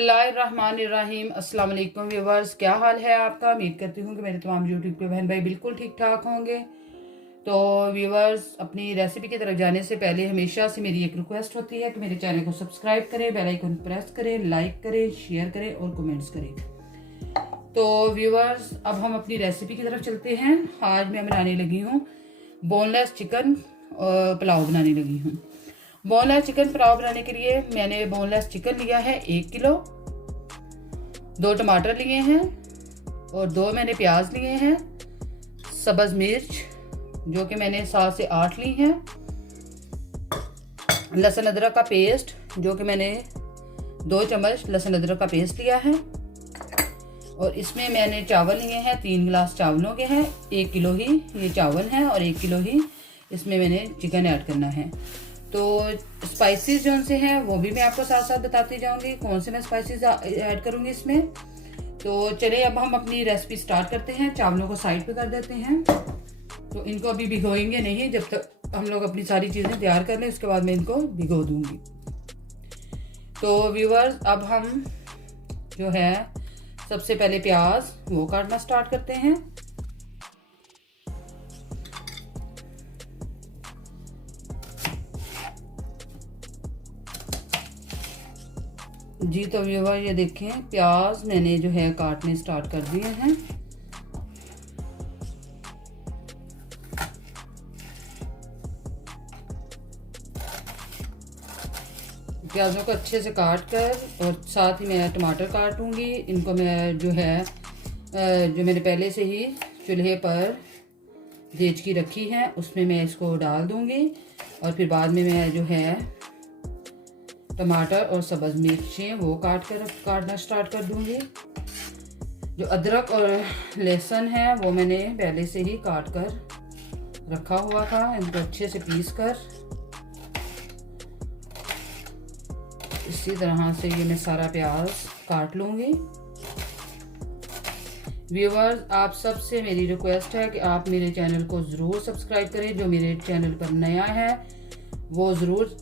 बिस्मिल्लाहिर्रहमानिर्रहीम। अस्सलाम वालेकुम व्यूवर्स, क्या हाल है आपका। उम्मीद करती हूँ कि मेरे तमाम यूट्यूब के बहन भाई बिल्कुल ठीक ठाक होंगे। तो व्यूवर्स, अपनी रेसिपी की तरफ जाने से पहले हमेशा से मेरी एक रिक्वेस्ट होती है कि मेरे चैनल को सब्सक्राइब करें, बेल आइकन प्रेस करें, लाइक करें, शेयर करें और कमेंट्स करें। तो व्यूवर्स, अब हम अपनी रेसिपी की तरफ चलते हैं। आज मैं बनाने लगी हूँ बोनलेस चिकन पुलाव बनाने लगी हूँ। बोनलेस चिकन पुलाव बनाने के लिए मैंने बोनलेस चिकन लिया है 1 किलो, 2 टमाटर लिए हैं और 2 मैंने प्याज लिए हैं, सब्ज़ मिर्च जो कि मैंने 7 से 8 ली हैं, लहसुन अदरक का पेस्ट जो कि मैंने 2 चम्मच लहसुन अदरक का पेस्ट लिया है। और इसमें मैंने चावल लिए हैं, 3 गिलास चावलों के हैं। 1 किलो ही ये चावल हैं और 1 किलो ही इसमें मैंने चिकन ऐड करना है। तो स्पाइसेस जो से हैं वो भी मैं आपको साथ साथ बताती जाऊंगी, कौन से मैं स्पाइसेस ऐड करूंगी इसमें। तो चलिए अब हम अपनी रेसिपी स्टार्ट करते हैं। चावलों को साइड पे कर देते हैं। तो इनको अभी भिगोएंगे नहीं, जब तक हम लोग अपनी सारी चीज़ें तैयार कर लें उसके बाद मैं इनको भिगो दूंगी। तो व्यूअर्स, अब हम जो है सबसे पहले प्याज वो काटना स्टार्ट करते हैं। जी तो व्यूअर, ये देखें प्याज मैंने जो है काटने स्टार्ट कर दिए हैं। प्याजों को अच्छे से काट कर और साथ ही मैं टमाटर काटूंगी। इनको मैं जो है जो मैंने पहले से ही चूल्हे पर देचकी रखी है उसमें मैं इसको डाल दूंगी और फिर बाद में मैं जो है टमाटर और सब्ज़ मिर्चें वो काटना स्टार्ट कर दूंगी। जो अदरक और लहसुन है वो मैंने पहले से ही काट कर रखा हुआ था। इनको अच्छे से पीस कर इसी तरह से ये मैं सारा प्याज काट लूंगी। व्यूअर्स, आप सबसे मेरी रिक्वेस्ट है कि आप मेरे चैनल को ज़रूर सब्सक्राइब करें। जो मेरे चैनल पर नया है वो ज़रूर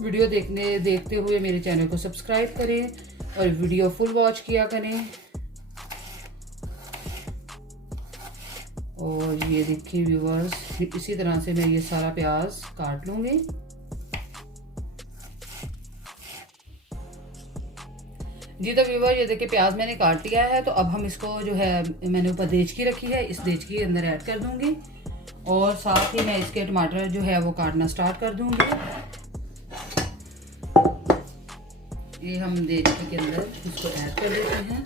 वीडियो देखते हुए मेरे चैनल को सब्सक्राइब करें और वीडियो फुल वॉच किया करें। और ये देखिए व्यूअर्स, इसी तरह से मैं ये सारा प्याज काट लूंगी। जी तो व्यूअर, ये देखिए प्याज मैंने काट लिया है। तो अब हम इसको जो है मैंने ऊपर देचकी रखी है, इस देचकी के अंदर ऐड कर दूंगी और साथ ही मैं इसके टमाटर जो है वो काटना स्टार्ट कर दूंगी। ये हम देचकी के अंदर इसको ऐड कर देते हैं।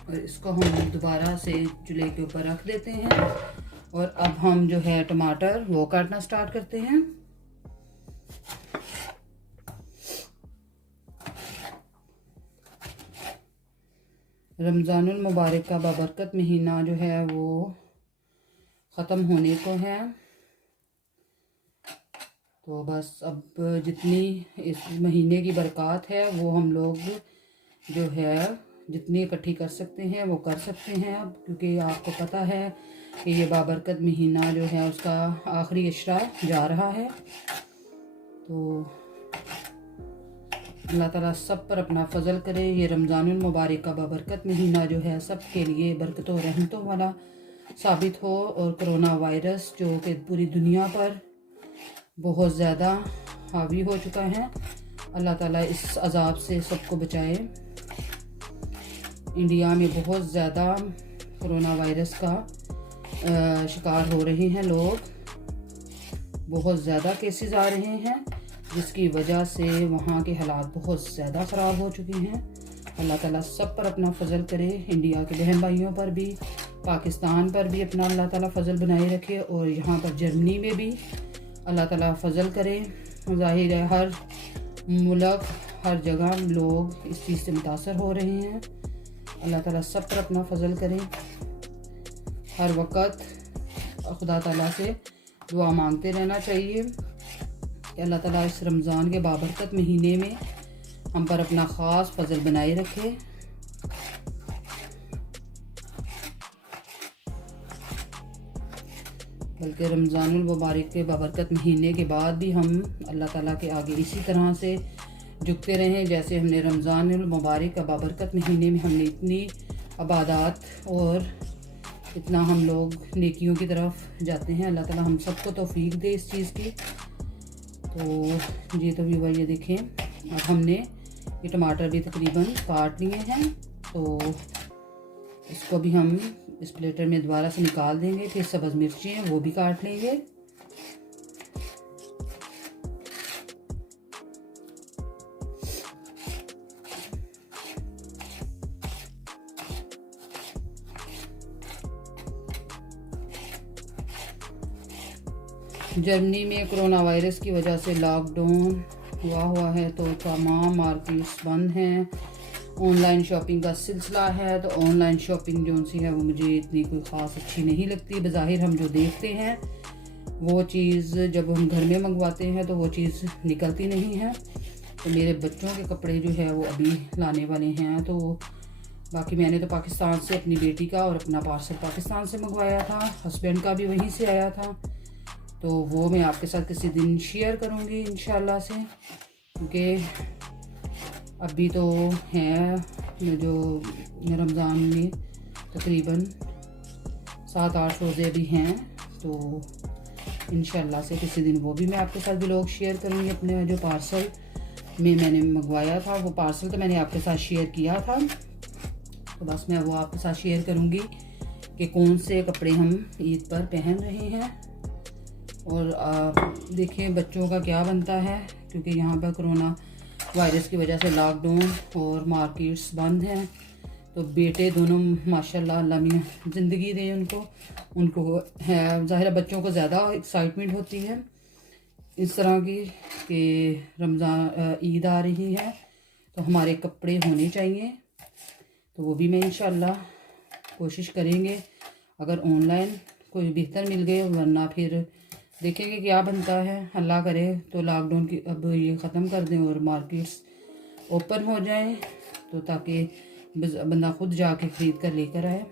और इसको हम दोबारा से चूल्हे के ऊपर रख देते हैं। और अब हम जो है टमाटर वो काटना स्टार्ट करते हैं। रमज़ानुल मुबारक का बाबरकत महीना जो है वो ख़त्म होने को है। तो बस अब जितनी इस महीने की बरक़ात है वो हम लोग जो है जितनी इकट्ठी कर सकते हैं वो कर सकते हैं अब, क्योंकि आपको पता है कि ये बाबरकत महीना जो है उसका आखिरी इशरा जा रहा है। तो अल्लाह ताला सब पर अपना फजल करे। ये रमज़ानुल मुबारक का बाबरकत महीना जो है सब के लिए बरकतों और रहमतों वाला साबित हो और कोरोना वायरस जो कि पूरी दुनिया पर बहुत ज़्यादा हावी हो चुका है, अल्लाह ताला इस अजाब से सबको बचाए। इंडिया में बहुत ज़्यादा कोरोना वायरस का शिकार हो रहे हैं लोग, बहुत ज़्यादा केसेस आ रहे हैं जिसकी वजह से वहाँ के हालात बहुत ज़्यादा ख़राब हो चुके हैं। अल्लाह ताला सब पर अपना फजल करे, इंडिया के बहन भाइयों पर भी, पाकिस्तान पर भी अपना अल्लाह ताला फजल बनाए रखे और यहाँ पर जर्मनी में भी अल्लाह ताला फजल करे। ज़ाहिर है हर मुल्क हर जगह लोग इस चीज़ से मुतासर हो रहे हैं। अल्लाह ताला सब पर अपना फजल करें। हर वक्त खुदा ताला से दुआ मांगते रहना चाहिए कि अल्लाह ताला इस रमज़ान के बाबरकत महीने में हम पर अपना ख़ास फजल बनाए रखे। बल्कि रमज़ानुल मुबारक के बाबरकत महीने के बाद भी हम अल्लाह ताला के आगे इसी तरह से झुकते रहें जैसे हमने रमज़ानुल मुबारक का बाबरकत महीने में हमने इतनी इबादत और इतना हम लोग नेकियों की तरफ जाते हैं। अल्लाह ताला हम सबको तौफीक दे इस चीज़ की। तो ये तो भी ये देखें, अब हमने ये टमाटर भी तकरीबन काट लिए हैं, तो इसको भी हम इस प्लेटर में दोबारा से निकाल देंगे। फिर सब्ज़ मिर्ची हैं वो भी काट लेंगे। जर्मनी में कोरोना वायरस की वजह से लॉकडाउन हुआ है, तो तमाम मार्केट्स बंद हैं। ऑनलाइन शॉपिंग का सिलसिला है, तो ऑनलाइन शॉपिंग जो सी है वो मुझे इतनी कोई ख़ास अच्छी नहीं लगती। बज़ाहिर हम जो देखते हैं वो चीज़ जब हम घर में मंगवाते हैं तो वो चीज़ निकलती नहीं है। तो मेरे बच्चों के कपड़े जो है वो अभी लाने वाले हैं। तो बाकी मैंने तो पाकिस्तान से अपनी बेटी का और अपना पार्सल पाकिस्तान से मंगवाया था, हस्बैंड का भी वहीं से आया था। तो वो मैं आपके साथ किसी दिन शेयर करूँगी इंशाल्लाह से, क्योंकि अभी तो हैं जो रमज़ान में तकरीबन 7-8 रोज़े भी हैं। तो इंशाल्लाह से किसी दिन वो भी मैं आपके साथ व्लॉग शेयर करूँगी। अपने जो पार्सल में मैंने मंगवाया था वो पार्सल तो मैंने आपके साथ शेयर किया था, तो बस मैं वो आपके साथ शेयर करूँगी कि कौन से कपड़े हम ईद पर पहन रहे हैं। और देखें बच्चों का क्या बनता है, क्योंकि यहाँ पर कोरोना वायरस की वजह से लॉकडाउन और मार्केट्स बंद हैं। तो बेटे दोनों माशाल्लाह अल्लाह मियां ज़िंदगी दें उनको है। ज़ाहिर बच्चों को ज़्यादा एक्साइटमेंट होती है इस तरह की कि रमज़ान ईद आ रही है तो हमारे कपड़े होने चाहिए। तो वो भी मैं इंशाल्लाह कोशिश करेंगे, अगर ऑनलाइन कोई बेहतर मिल गए, वरना फिर देखेंगे क्या बनता है। अल्लाह करे तो लॉकडाउन की अब ये ख़त्म कर दें और मार्केट्स ओपन हो जाएं, तो ताकि बंदा खुद जाके ख़रीद कर लेकर आए।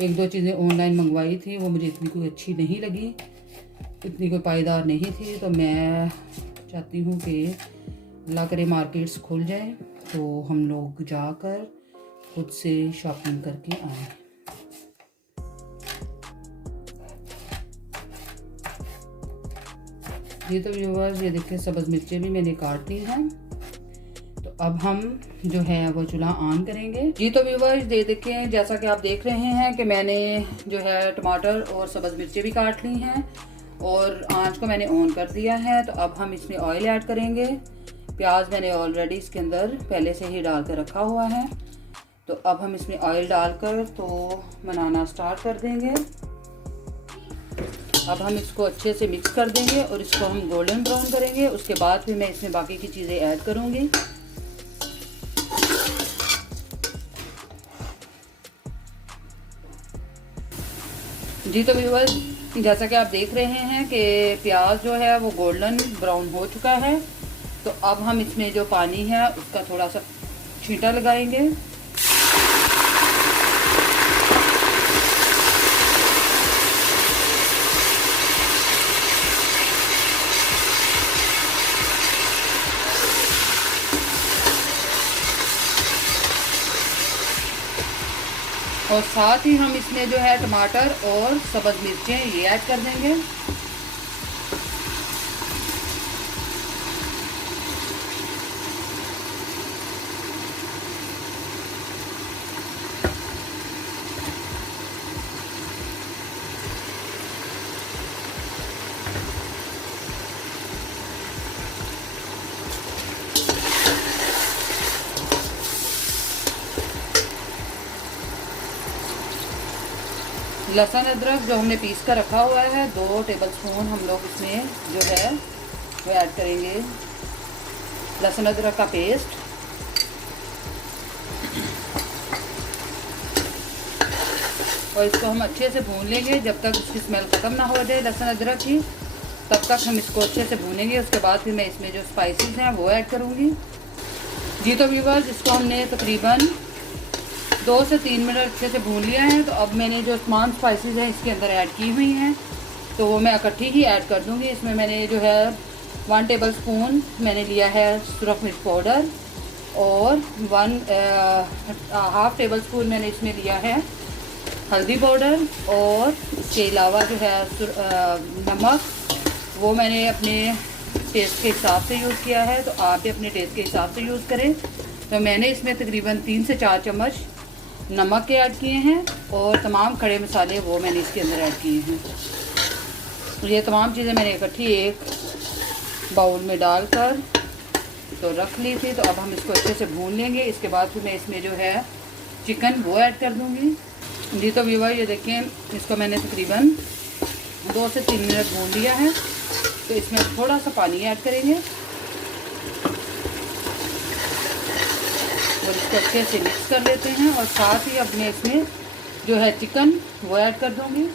1-2 चीज़ें ऑनलाइन मंगवाई थी, वो मुझे इतनी कोई अच्छी नहीं लगी, इतनी कोई पायदार नहीं थी। तो मैं चाहती हूँ कि अल्लाह करे मार्केट्स खुल जाए तो हम लोग जाकर खुद से शॉपिंग करके आएँ। ये तो व्यूअर्स ये देखिए सब्ज़ मिर्चें भी मैंने काट ली हैं। तो अब हम जो है वो चूल्हा ऑन करेंगे। जी तो व्यूअर्स ये देखें, जैसा कि आप देख रहे हैं कि मैंने जो है टमाटर और सब्ज़ मिर्चें भी काट ली हैं और आंच को मैंने ऑन कर दिया है। तो अब हम इसमें ऑयल ऐड करेंगे। प्याज मैंने ऑलरेडी इसके अंदर पहले से ही डाल कर रखा हुआ है। तो अब हम इसमें ऑयल डालकर तो बनाना स्टार्ट कर देंगे। अब हम इसको अच्छे से मिक्स कर देंगे और इसको हम गोल्डन ब्राउन करेंगे। उसके बाद फिर मैं इसमें बाकी की चीज़ें ऐड करूँगी। जी तो व्यूअर्स जैसा कि आप देख रहे हैं कि प्याज जो है वो गोल्डन ब्राउन हो चुका है। तो अब हम इसमें जो पानी है उसका थोड़ा सा छींटा लगाएंगे। और साथ ही हम इसमें जो है टमाटर और सब्ज़ मिर्चें ये ऐड कर देंगे। लहसुन अदरक जो हमने पीस कर रखा हुआ है 2 टेबलस्पून हम लोग इसमें जो है वो ऐड करेंगे, लहसुन अदरक का पेस्ट। और इसको हम अच्छे से भून लेंगे जब तक उसकी स्मेल ख़त्म ना हो जाए लहसुन अदरक की, तब तक हम इसको अच्छे से भूनेंगे। उसके बाद फिर मैं इसमें जो स्पाइसेस हैं वो ऐड करूँगी। जी तो व्यूअर्स इसको हमने तकरीबन 2 से 3 मिनट अच्छे से भून लिया है। तो अब मैंने जो तमाम स्पाइसेस हैं इसके अंदर ऐड की हुई हैं। तो वो मैं इकट्ठी ही ऐड कर दूँगी। इसमें मैंने जो है 1 टेबल स्पून मैंने लिया है सुरख मिर्च पाउडर और 1/2 टेबल स्पून मैंने इसमें लिया है हल्दी पाउडर, और इसके अलावा जो है नमक, वो मैंने अपने टेस्ट के हिसाब से यूज़ किया है, तो आप भी अपने टेस्ट के हिसाब से यूज़ करें। तो मैंने इसमें तकरीबन 3 से 4 चम्मच नमक के ऐड किए हैं और तमाम खड़े मसाले वो मैंने इसके अंदर ऐड किए हैं। ये तमाम चीज़ें मैंने इकट्ठी एक बाउल में डालकर तो रख ली थी। तो अब हम इसको अच्छे से भून लेंगे। इसके बाद फिर मैं इसमें जो है चिकन वो ऐड कर दूँगी। जी तो व्यूअर ये देखें, इसको मैंने तकरीबन 2 से 3 मिनट भून लिया है। तो इसमें थोड़ा सा पानी ऐड करेंगे और इसको अच्छे से मिक्स कर लेते हैं। और साथ ही अब मैं इसमें जो है चिकन वो ऐड कर दूंगी।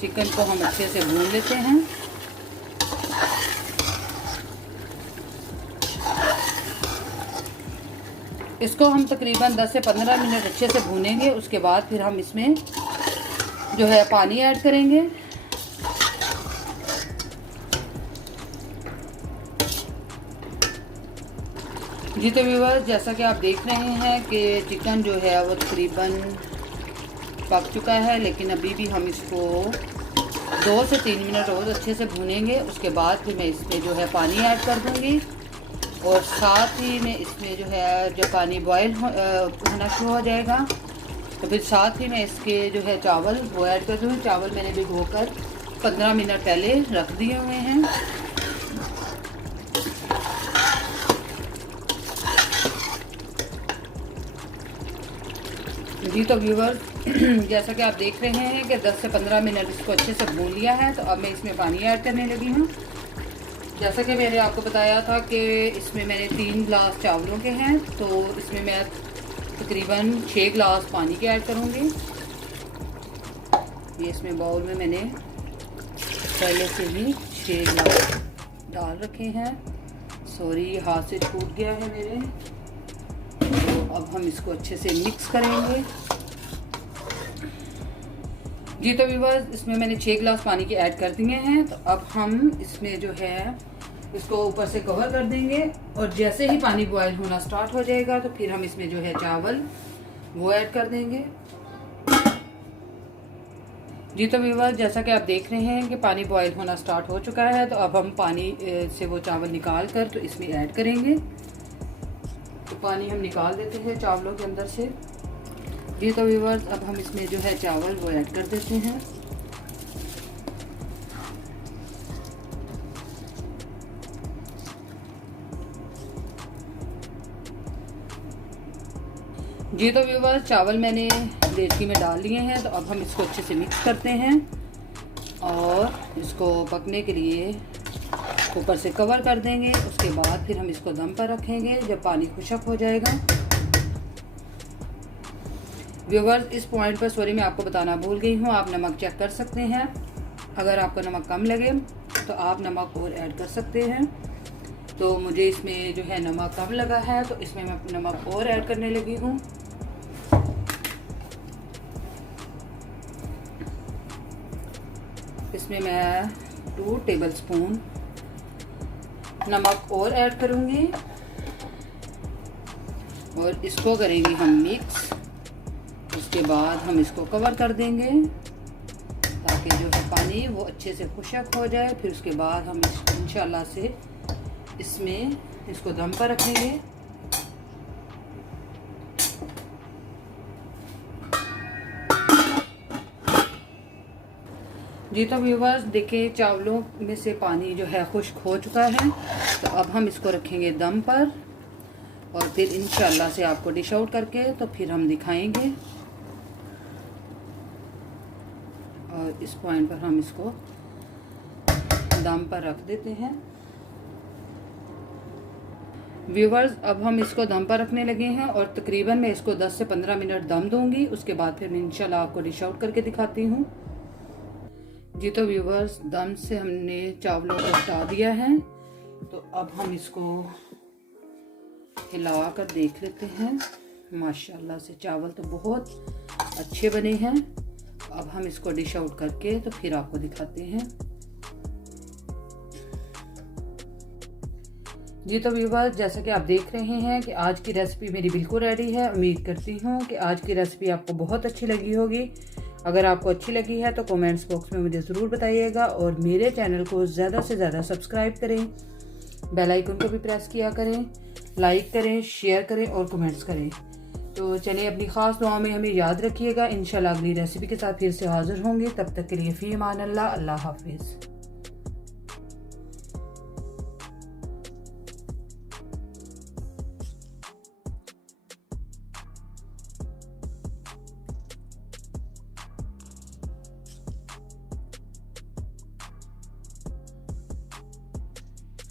चिकन को हम अच्छे से भून लेते हैं। इसको हम तकरीबन 10 से 15 मिनट अच्छे से भूनेंगे। उसके बाद फिर हम इसमें जो है पानी ऐड करेंगे। जी तो व्यूअर्स, जैसा कि आप देख रहे हैं कि चिकन जो है वो तकरीबन पक चुका है, लेकिन अभी भी हम इसको 2 से 3 मिनट और अच्छे से भूनेंगे। उसके बाद फिर मैं इसमें जो है पानी ऐड कर दूंगी और साथ ही में इसमें जो है जब पानी बॉयल होना शुरू हो जाएगा तो फिर साथ ही मैं इसके जो है चावल वो ऐड कर दूँगी। चावल मैंने भिगोकर 15 मिनट पहले रख दिए हुए हैं। जी तो व्यूअर्स, जैसा कि आप देख रहे हैं कि 10 से 15 मिनट इसको अच्छे से भून लिया है। तो अब मैं इसमें पानी ऐड करने लगी हूँ। जैसा कि मैंने आपको बताया था कि इसमें मैंने 3 गिलास चावलों के हैं, तो इसमें मैं तकरीबन 6 गिलास पानी के ऐड करूँगी। ये इसमें बाउल में मैंने पहले से ही 6 गिलास डाल रखे हैं। सॉरी, हाथ से छूट गया है मेरे। तो अब हम इसको अच्छे से मिक्स करेंगे। जी तो व्यूअर्स, इसमें मैंने 6 गिलास पानी के ऐड कर दिए हैं। तो अब हम इसमें जो है इसको ऊपर से कवर कर देंगे और जैसे ही पानी बॉयल होना स्टार्ट हो जाएगा तो फिर हम इसमें जो है चावल वो ऐड कर देंगे। जी तो व्यूअर्स, जैसा कि आप देख रहे हैं कि पानी बॉयल होना स्टार्ट हो चुका है। तो अब हम पानी से वो चावल निकाल कर तो इसमें ऐड करेंगे। तो पानी हम निकाल देते हैं चावलों के अंदर से। जी तो व्यूअर्स, अब हम इसमें जो है चावल वो ऐड कर देते हैं। जी तो व्यूअर्स, चावल मैंने देचकी में डाल लिए हैं। तो अब हम इसको अच्छे से मिक्स करते हैं और इसको पकने के लिए ऊपर से कवर कर देंगे। उसके बाद फिर हम इसको दम पर रखेंगे जब पानी खुशक हो जाएगा। व्यूअर्स, इस पॉइंट पर सॉरी मैं आपको बताना भूल गई हूँ, आप नमक चेक कर सकते हैं। अगर आपको नमक कम लगे तो आप नमक और ऐड कर सकते हैं। तो मुझे इसमें जो है नमक कम लगा है तो इसमें मैं नमक और ऐड करने लगी हूँ। इसमें मैं 2 टेबल स्पून नमक और ऐड करूँगी और इसको करेंगे हम मिक्स। उसके बाद हम इसको कवर कर देंगे ताकि जो है पानी वो अच्छे से खुशक हो जाए। फिर उसके बाद हम इंशाल्लाह से इसमें इसको दम पर रखेंगे। जी तो व्यूअर्स, देखिए चावलों में से पानी जो है खुश्क हो चुका है। तो अब हम इसको रखेंगे दम पर और फिर इंशाल्लाह से आपको डिश आउट करके तो फिर हम दिखाएंगे। और इस पॉइंट पर हम इसको दम पर रख देते हैं। व्यूअर्स, अब हम इसको दम पर रखने लगे हैं और तकरीबन मैं इसको 10 से 15 मिनट दम दूंगी। उसके बाद फिर मैं इंशाल्लाह आपको डिश आउट करके दिखाती हूँ। जी तो व्यूअर्स, दम से हमने चावलों को हटा दिया है। तो अब हम इसको हिला कर देख लेते हैं। माशाल्लाह से चावल तो बहुत अच्छे बने हैं। अब हम इसको डिश आउट करके तो फिर आपको दिखाते हैं। जी तो व्यूअर्स, जैसा कि आप देख रहे हैं कि आज की रेसिपी मेरी बिल्कुल रेडी है। उम्मीद करती हूँ कि आज की रेसिपी आपको बहुत अच्छी लगी होगी। अगर आपको अच्छी लगी है तो कमेंट्स बॉक्स में मुझे ज़रूर बताइएगा और मेरे चैनल को ज़्यादा से ज़्यादा सब्सक्राइब करें, बेल आइकन को भी प्रेस किया करें, लाइक करें, शेयर करें और कमेंट्स करें। तो चलिए, अपनी ख़ास दुआ में हमें याद रखिएगा। इंशाल्लाह अगली रेसिपी के साथ फिर से हाजिर होंगे। तब तक के लिए फ़ी अमान अल्लाह। अल्लाह हाफिज़।